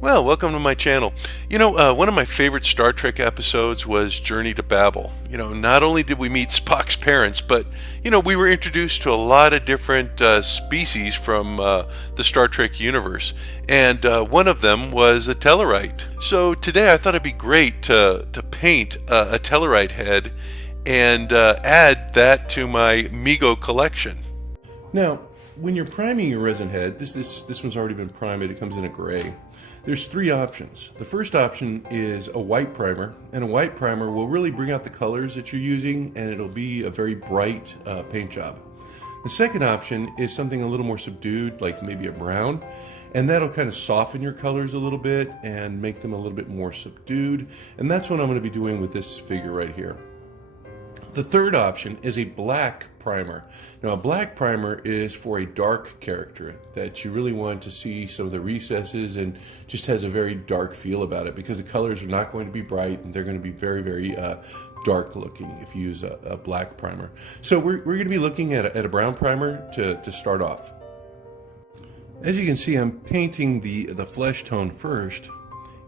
Well, welcome to my channel. One of my favorite Star Trek episodes was Journey to Babel. Not only did we meet Spock's parents, but, we were introduced to a lot of different species from the Star Trek universe. And one of them was a Tellerite. So today I thought it'd be great to paint a Tellerite head and add that to my Mego collection. Now, when you're priming your resin head, this one's already been primed. It comes in a gray. There's three options. The first option is a white primer, and a white primer will really bring out the colors that you're using, and it'll be a very bright paint job. The second option is something a little more subdued, like maybe a brown, and that'll kind of soften your colors a little bit and make them a little bit more subdued, and that's what I'm going to be doing with this figure right here. The third option is a black primer. Now, a black primer is for a dark character that you really want to see some of the recesses and just has a very dark feel about it, because the colors are not going to be bright and they're going to be very, very dark looking if you use a black primer. So we're going to be looking at a brown primer to start off. As you can see, I'm painting the flesh tone first,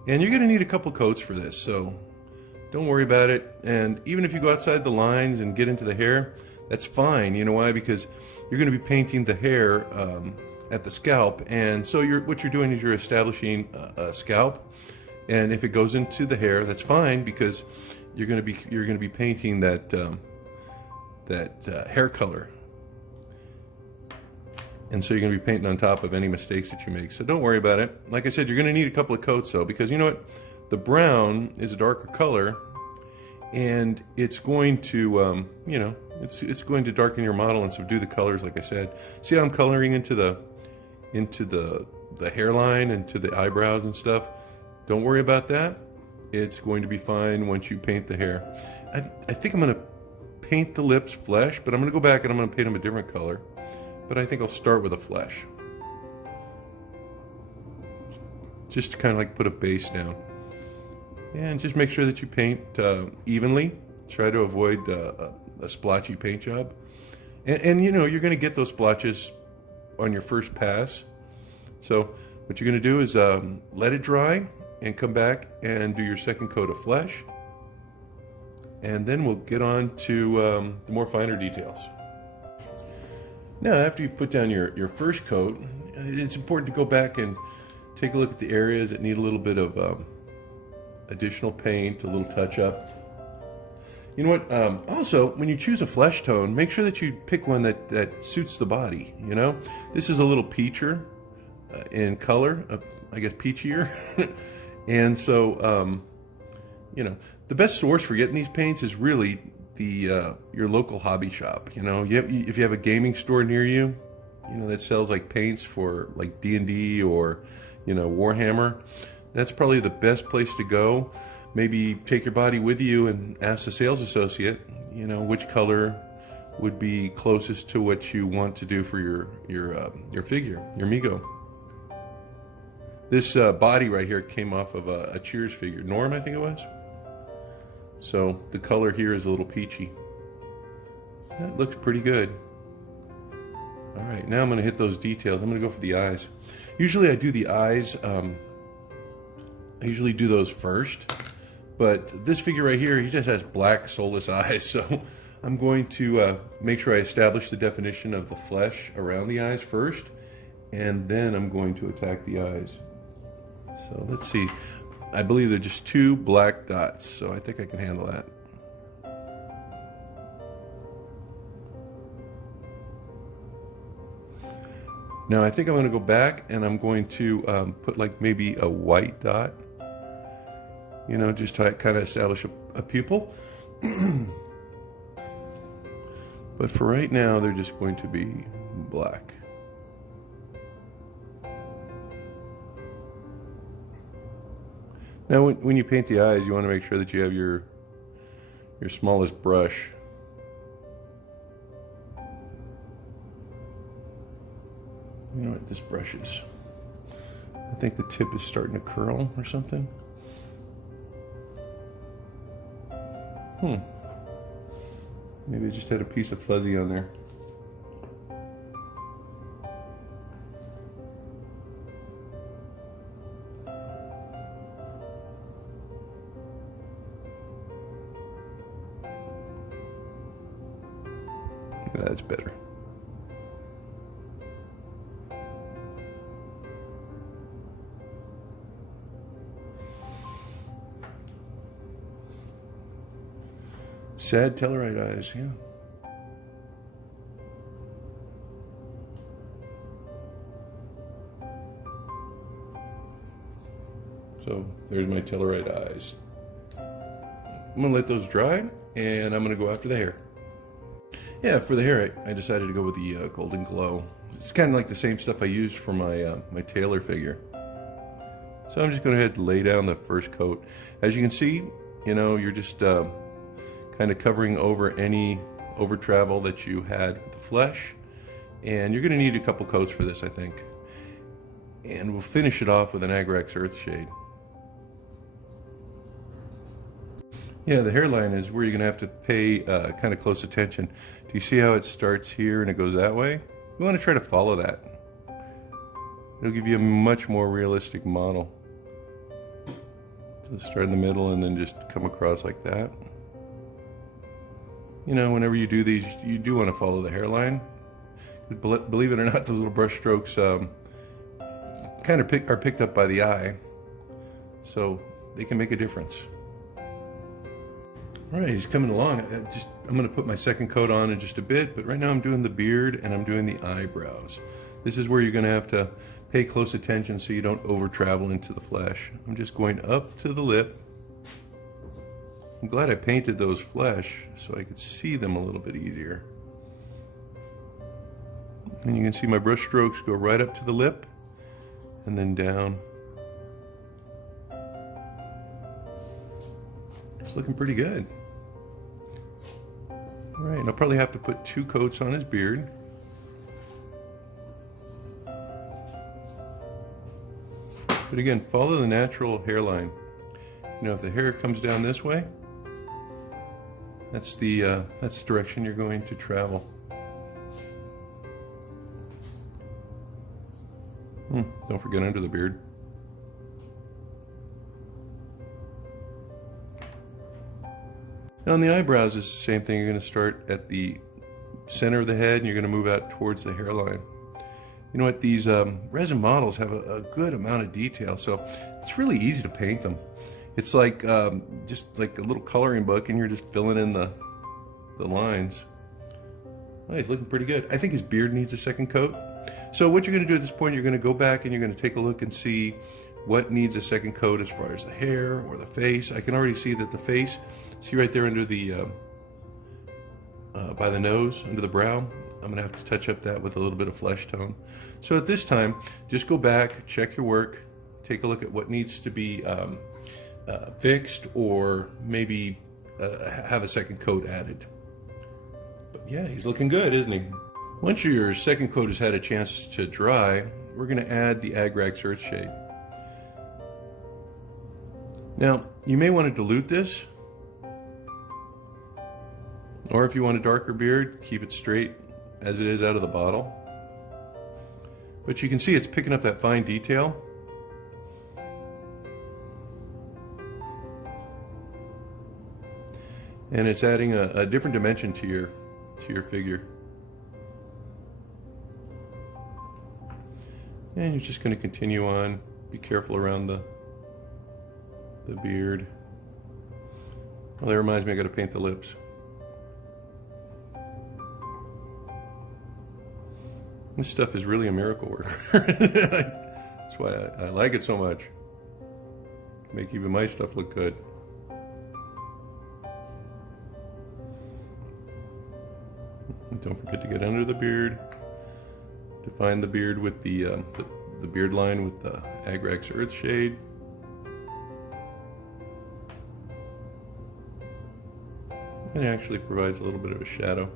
and you're going to need a couple coats for this, so don't worry about it. And even if you go outside the lines and get into the hair, that's fine. You know why? Because you're going to be painting the hair at the scalp, and so what you're doing is you're establishing a scalp. And if it goes into the hair, that's fine, because you're going to be painting that hair color. And so you're going to be painting on top of any mistakes that you make. So don't worry about it. Like I said, you're going to need a couple of coats though, because you know what? The brown is a darker color, and it's going to, it's going to darken your model and subdue the colors, like I said. See how I'm coloring into the hairline and to the eyebrows and stuff? Don't worry about that. It's going to be fine once you paint the hair. I think I'm going to paint the lips flesh, but I'm going to go back and I'm going to paint them a different color. But I think I'll start with a flesh, just to kind of like put a base down. And just make sure that you paint evenly. Try to avoid a splotchy paint job. And you're going to get those splotches on your first pass. So what you're going to do is let it dry and come back and do your second coat of flesh. And then we'll get on to the more finer details. Now, after you've put down your first coat, it's important to go back and take a look at the areas that need a little bit of additional paint, a little touch up. You know what? Also, when you choose a flesh tone, make sure that you pick one that suits the body. This is a little peacher in color, I guess peachier. And so, the best source for getting these paints is really your local hobby shop. If you have a gaming store near you, that sells like paints for like D&D or Warhammer, that's probably the best place to go. Maybe take your body with you and ask the sales associate, which color would be closest to what you want to do for your figure, your Mego. This body right here came off of a Cheers figure, Norm, I think it was. So the color here is a little peachy. That looks pretty good. All right, now I'm going to hit those details. I'm going to go for the eyes. Usually I do the eyes. I usually do those first, but this figure right here, he just has black soulless eyes, so I'm going to make sure I establish the definition of the flesh around the eyes first, and then I'm going to attack the eyes. So let's see. I believe they're just two black dots, so I think I can handle that. Now I think I'm going to go back and I'm going to put like maybe a white dot, just to kind of establish a pupil. But for right now, they're just going to be black. Now when you paint the eyes, you want to make sure that you have your smallest brush. You know what, this brush is, I think the tip is starting to curl or something. Maybe I just had a piece of fuzzy on there. That's better. Sad Tellerite eyes, yeah. So there's my Tellerite eyes. I'm gonna let those dry, and I'm gonna go after the hair. Yeah, for the hair, I decided to go with the Golden Glow. It's kind of like the same stuff I used for my Taylor figure. So I'm just going to ahead and lay down the first coat. As you can see, you know, you're just kind of covering over any over travel that you had with the flesh. And you're going to need a couple coats for this, I think. And we'll finish it off with an Agrax Earthshade. Yeah, the hairline is where you're going to have to pay kind of close attention. Do you see how it starts here and it goes that way? You want to try to follow that. It'll give you a much more realistic model. So start in the middle and then just come across like that. You know, whenever you do these, you do want to follow the hairline. Believe it or not, those little brush strokes kind of are picked up by the eye. So they can make a difference. All right, he's coming along. I'm going to put my second coat on in just a bit, but right now I'm doing the beard and I'm doing the eyebrows. This is where you're going to have to pay close attention so you don't over travel into the flesh. I'm just going up to the lip. I'm glad I painted those flesh so I could see them a little bit easier. And you can see my brush strokes go right up to the lip and then down. It's looking pretty good. All right, I'll probably have to put 2 coats on his beard. But again, follow the natural hairline. You know, if the hair comes down this way, that's the direction you're going to travel. Don't forget under the beard. Now on the eyebrows, it's the same thing. You're going to start at the center of the head and you're going to move out towards the hairline. You know what? These resin models have a good amount of detail, so it's really easy to paint them. It's like just like a little coloring book and you're just filling in the lines. Well, he's looking pretty good. I think his beard needs a second coat. So what you're going to do at this point, you're going to go back and you're going to take a look and see what needs a second coat as far as the hair or the face. I can already see that the face, see right there under the, by the nose, under the brow, I'm going to have to touch up that with a little bit of flesh tone. So at this time, just go back, check your work, take a look at what needs to be fixed or maybe have a second coat added. But yeah, he's looking good, isn't he? Once your second coat has had a chance to dry, we're going to add the Agrax Earthshade. Now, you may want to dilute this, or if you want a darker beard, keep it straight as it is out of the bottle. But you can see it's picking up that fine detail. And it's adding a different dimension to your figure. And you're just going to continue on. Be careful around the beard. Well, that reminds me, I got to paint the lips. This stuff is really a miracle worker. That's why I like it so much. Make even my stuff look good. And don't forget to get under the beard. Define the beard with the beard line with the Agrax Earthshade. And it actually provides a little bit of a shadow.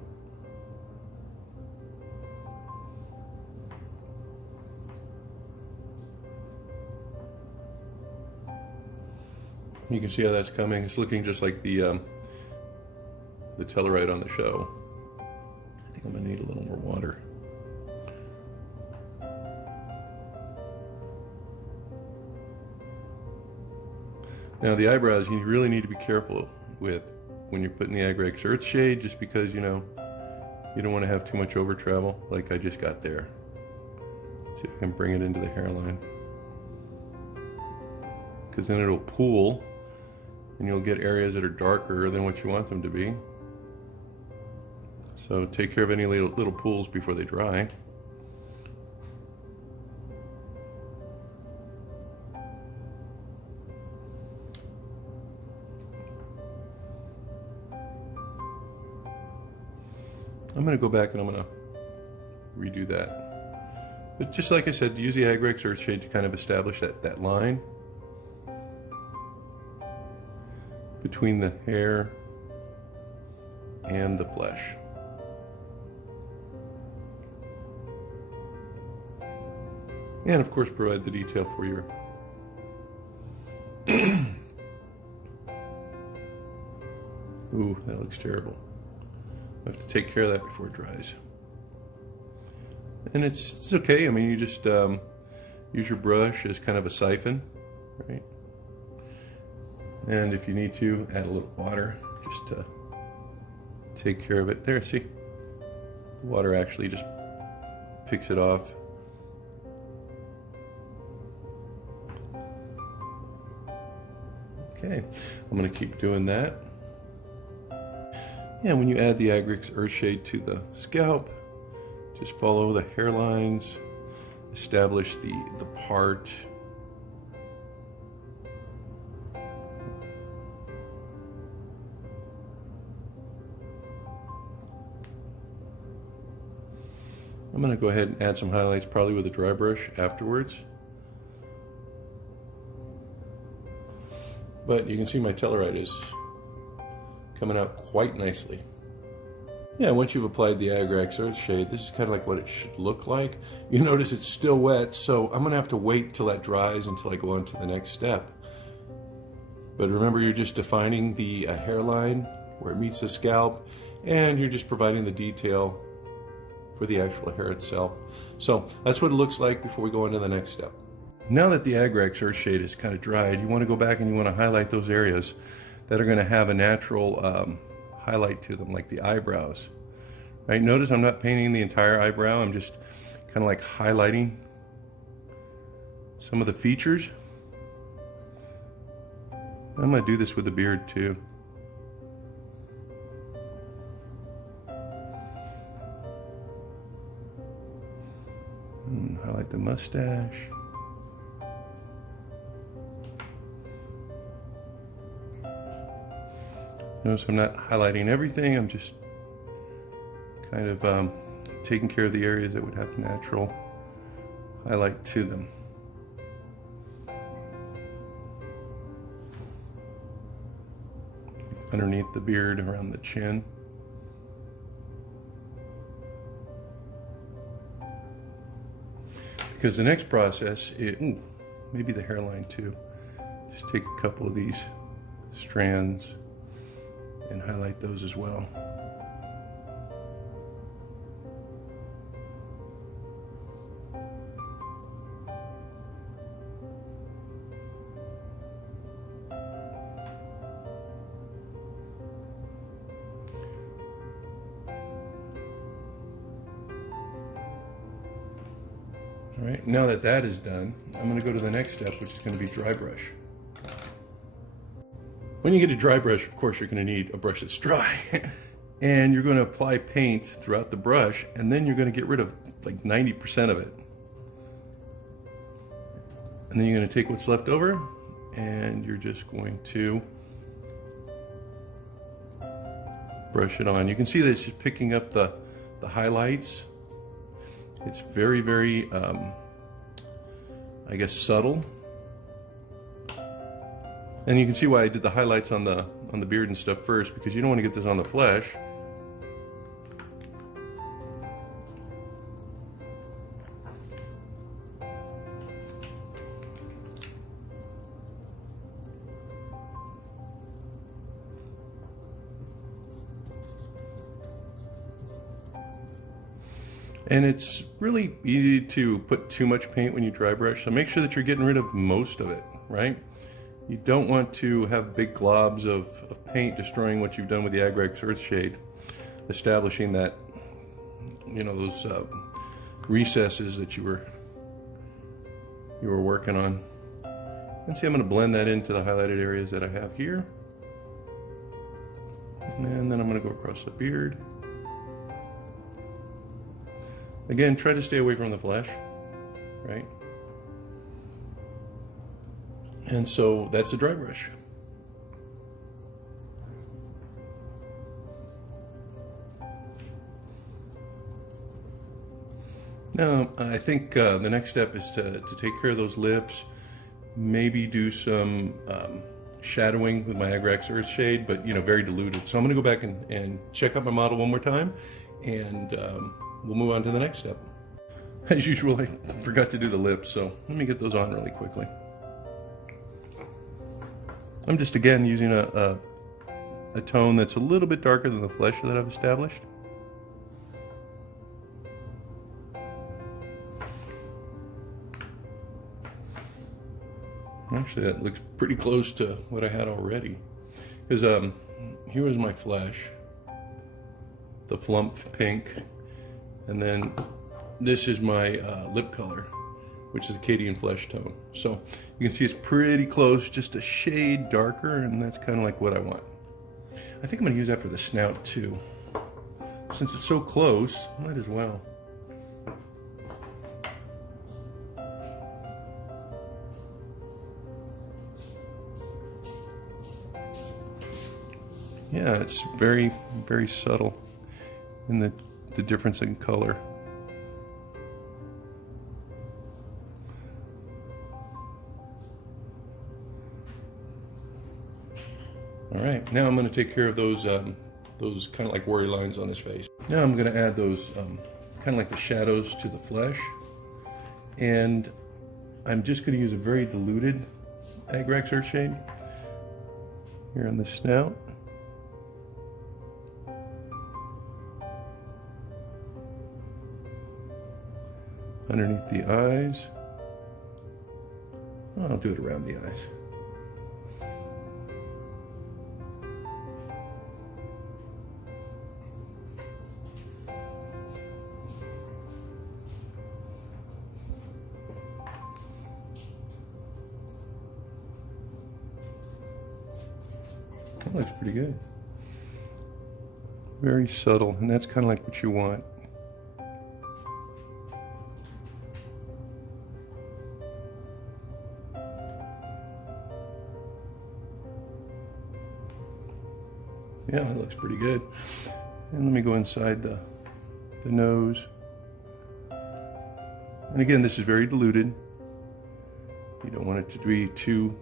You can see how that's coming. It's looking just like the Tellerite on the show. I think I'm gonna need a little more water. Now the eyebrows, you really need to be careful with when you're putting the Agrax Earthshade, just because, you know, You don't want to have too much over travel like I just got there. Let's see if I can bring it into the hairline. Because then it'll pool and you'll get areas that are darker than what you want them to be. So take care of any little pools before they dry. I'm going to go back and I'm going to redo that. But just like I said, use the Agrex Earthshade to kind of establish that line between the hair and the flesh. And of course provide the detail for your ooh, that looks terrible. I have to take care of that before it dries. And it's okay. I mean, you just use your brush as kind of a siphon, right? And if you need to, add a little water just to take care of it. There, see? The water actually just picks it off. Okay, I'm going to keep doing that. And when you add the Agrex Earthshade to the scalp, just follow the hairlines, establish the part. I'm going to go ahead and add some highlights, probably with a dry brush afterwards. But you can see my Tellerite is coming out quite nicely. Yeah, once you've applied the Agrex Earthshade, this is kind of like what it should look like. You notice it's still wet, so I'm gonna have to wait till that dries until I go on to the next step. But remember, you're just defining the hairline where it meets the scalp, and you're just providing the detail for the actual hair itself. So that's what it looks like before we go on to the next step. Now that the Agrex Earthshade is kind of dried, you want to go back and you want to highlight those areas that are going to have a natural highlight to them, like the eyebrows. Right? Notice I'm not painting the entire eyebrow. I'm just kind of like highlighting some of the features. I'm going to do this with the beard too. Highlight the mustache. Notice I'm not highlighting everything, I'm just kind of taking care of the areas that would have natural highlight to them. Underneath the beard, around the chin. Because the next process is, maybe the hairline too. Just take a couple of these strands and highlight those as well. All right, now that that is done, I'm going to go to the next step, which is going to be dry brush. When you get a dry brush, of course, you're going to need a brush that's dry. And you're going to apply paint throughout the brush, and then you're going to get rid of like 90% of it. And then you're going to take what's left over, and you're just going to brush it on. You can see that it's just picking up the highlights. It's very, very, I guess, subtle. And you can see why I did the highlights on the beard and stuff first, because you don't want to get this on the flesh. And it's really easy to put too much paint when you dry brush, so make sure that you're getting rid of most of it, right? You don't want to have big globs of paint destroying what you've done with the Agrex Earthshade, establishing that those recesses that you were working on. And see, I'm going to blend that into the highlighted areas that I have here. And then I'm going to go across the beard. Again, try to stay away from the flesh, right? And so that's the dry brush. Now, I think the next step is to take care of those lips, maybe do some shadowing with my Agrax Earth Shade, but very diluted. So I'm going to go back and check out my model one more time, and we'll move on to the next step. As usual, I forgot to do the lips, so let me get those on really quickly. I'm just, again, using a tone that's a little bit darker than the flesh that I've established. Actually, that looks pretty close to what I had already. Because here was my flesh, the flump pink, and then this is my lip color, which is the Acadian flesh tone. So you can see it's pretty close, just a shade darker, and that's kind of like what I want. I think I'm going to use that for the snout too. Since it's so close, might as well. Yeah, it's very, very subtle in the difference in color. All right, now I'm going to take care of those kind of like worry lines on his face. Now I'm going to add those kind of like the shadows to the flesh, and I'm just going to use a very diluted Agrax Earth Shade here on the snout. Underneath the eyes. I'll do it around the eyes. That looks pretty good. Very subtle, and that's kind of like what you want. Yeah, that looks pretty good. And let me go inside the nose. And again, this is very diluted. You don't want it to be too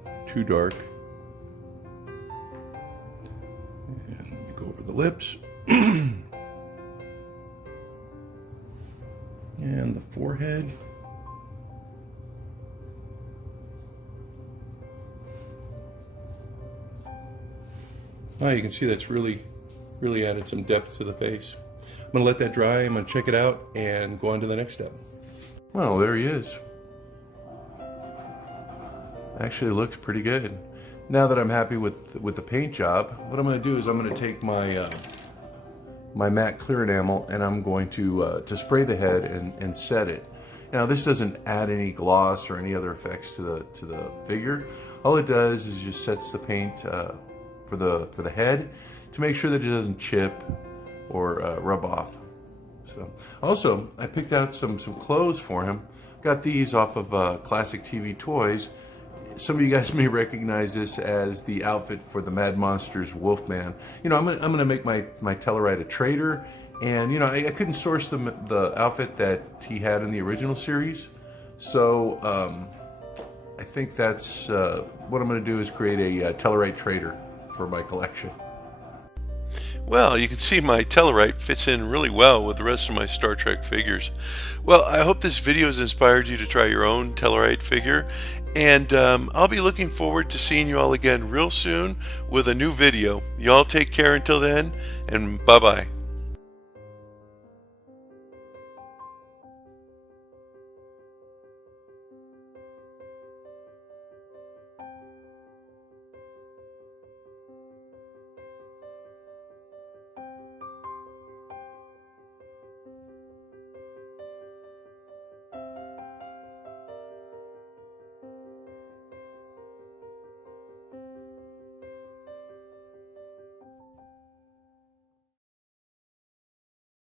dark. And let me go over the lips. And the forehead. Oh, you can see that's really added some depth to the face. I'm going to let that dry. I'm going to check it out and go on to the next step. Well, there he is. Actually looks pretty good. Now that I'm happy with the paint job, what I'm going to do is I'm going to take my my matte clear enamel and I'm going to spray the head and set it. Now this doesn't add any gloss or any other effects to the figure. All it does is just sets the paint for the head to make sure that it doesn't chip or rub off. So also I picked out some clothes for him. Got these off of Classic TV Toys. Some of you guys may recognize this as the outfit for the Mad Monsters Wolfman. You know, I'm gonna make my Tellerite a trader, and you know I couldn't source the outfit that he had in the original series, so I think that's what I'm gonna do is create a Tellerite trader for my collection. Well, you can see my Tellerite fits in really well with the rest of my Star Trek figures. Well, I hope this video has inspired you to try your own Tellerite figure, and I'll be looking forward to seeing you all again real soon with a new video. Y'all take care until then, and bye-bye.